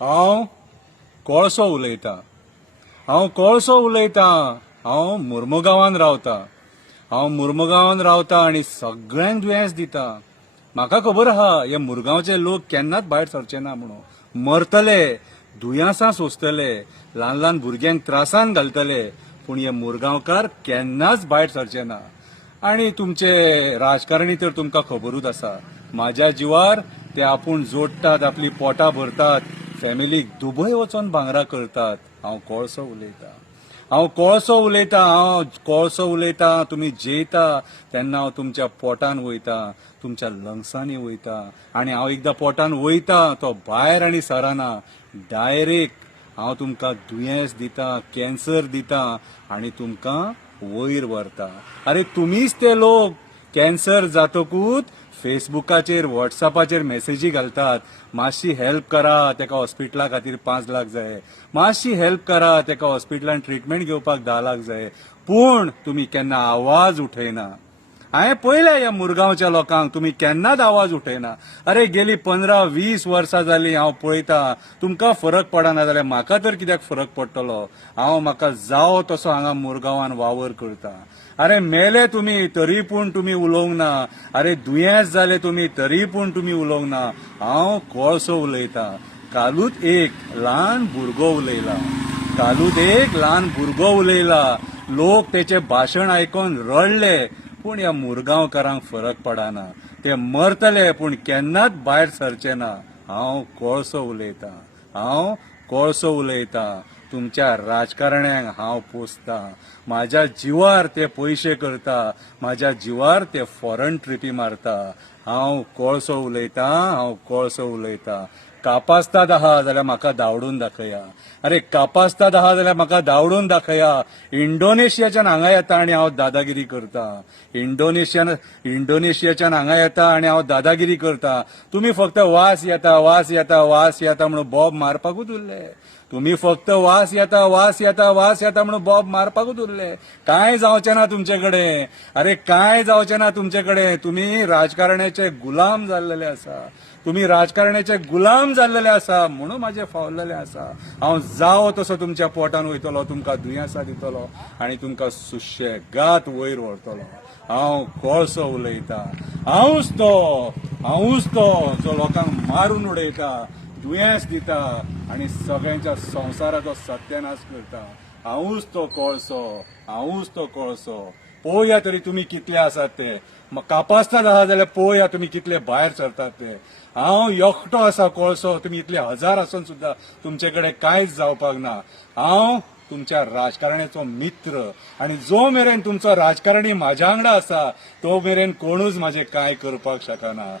हांव कोळसो उलयतां. हांव मुर्मुगांवांत रावतां आनी सगळ्यांक दुयेंस दिता. म्हाका खबर आहा हे मुरगांवचे लोक केन्नाच भायर सरचे ना म्हणून. मरतले, दुयेंसां सोंसतले, ल्हान ल्हान भुरग्यांक त्रासान घालतले, पूण हे मुरगांवकार केन्नाच भायर सरचे ना. आनी तुमचे राजकारणी तर तुमकां खबरूच आसा. म्हाज्या जिवार ते आपूण जोडटात, आपली पोटां भरतात, फॅमिलीक दुबय वचोन भांगरां करतात. हांव कोळसो उलयतां. तुमी जेयता तेन्ना हांव तुमच्या पोटान वयता, तुमच्या लंग्सांनी वयता, आनी हांव एकदां पोटान वयता तो भायर आनी सराना. डायरेक्ट हांव तुमकां दुयेंस दिता, कॅन्सर दिता आनी तुमकां वयर व्हरता. अरे तुमीच ते लोक कॅन्सर जातकूच फेसबुकाचेर व्हॉट्सअपाचेर मेसेजी घालतात, मातशी हेल्प करा, तेका हॉस्पिटला खातीर 5 लाख जाय, मातशी हेल्प करा, तेका हॉस्पिटलांत ट्रिटमेंट घेवपाक 10 लाख जाय, पूण तुमी केन्ना आवाज उठयना. हांवें पळयल्या ह्या मुरगांवच्या लोकांक, तुमी केन्नाच आवाज उठयना. अरे गेली 15-20 वर्सां जालीं हांव पळयतां, तुमकां फरक पडना जाल्यार म्हाका तर कित्याक फरक पडटलो. हांव म्हाका जावो तसो हांगा मुरगांवान वावर करता. अरे मेले तुमी तरी पूण तुमी उलोवंक ना. अरे दुयेंस जाले तुमी तरी पूण तुमी उलोवंक ना. हांव कोळसो उलयतां. कालूच एक ल्हान भुरगो उलयला. लोक तेचे भाशण आयकून रडले, पूण ह्या मुरगांवकारांक फरक पडना. ते मरतले पूण केन्नाच भायर सरचे ना. हांव कोळसो उलयतां. तुमच्या राजकारण्यांक हांव पोसतां. म्हाज्या जिवार ते पयशे करता, म्हाज्या जिवार ते फॉरेन ट्रिपी मारता. हांव कोळसो उलयतां. कापास्ताद आहा जाल्यार म्हाका धांवडून दाखया. इंडोनेशियाच्यान हांगा येता आनी हांव दादागिरी करता. इंडोनेशियाच्यान हांगा येता आनी हांव दादागिरी करता. तुमी फक्त वास येता म्हणून बॉब मारपाकूच उरले. तुम्ही फक्त वास येता म्हणून बॉब मारपाकूच उरले. कांय जावचें ना तुमचे कडेन. तुम्ही राजकारण्याचे गुलाम जाल्लेले आसा. म्हणून म्हाजे फावलेले आसा. हांव जावो तसो तुमच्या पोटान वयतलो, तुमकां दुयेंसां दितलो आनी तुमकां सुशेगाद वयर व्हरतलो. हांव कोळसो उलयतां. हांवूच तो जो लोकांक मारून उडयता, दुयेंस दिता आनी सगळ्यांच्या संवसाराचो सत्यानाश करता. हांवूच तो कोळसो. पळोवया तरी तुमी कितले आसात ते. कापास्ताद आहा जाल्यार पळोवया तुमी कितले भायर सरतात ते. हांव एकटो आसा कोळसो. तुमी इतले हजार आसून सुद्धा तुमचे कडेन कांयच जावपाक ना. हांव तुमच्या राजकारण्याचो मित्र आनी जो मेरेन तुमचो राजकारणी म्हाज्या वांगडा आसा तो मेरेन कोणूच म्हाजें कांय करपाक शकना.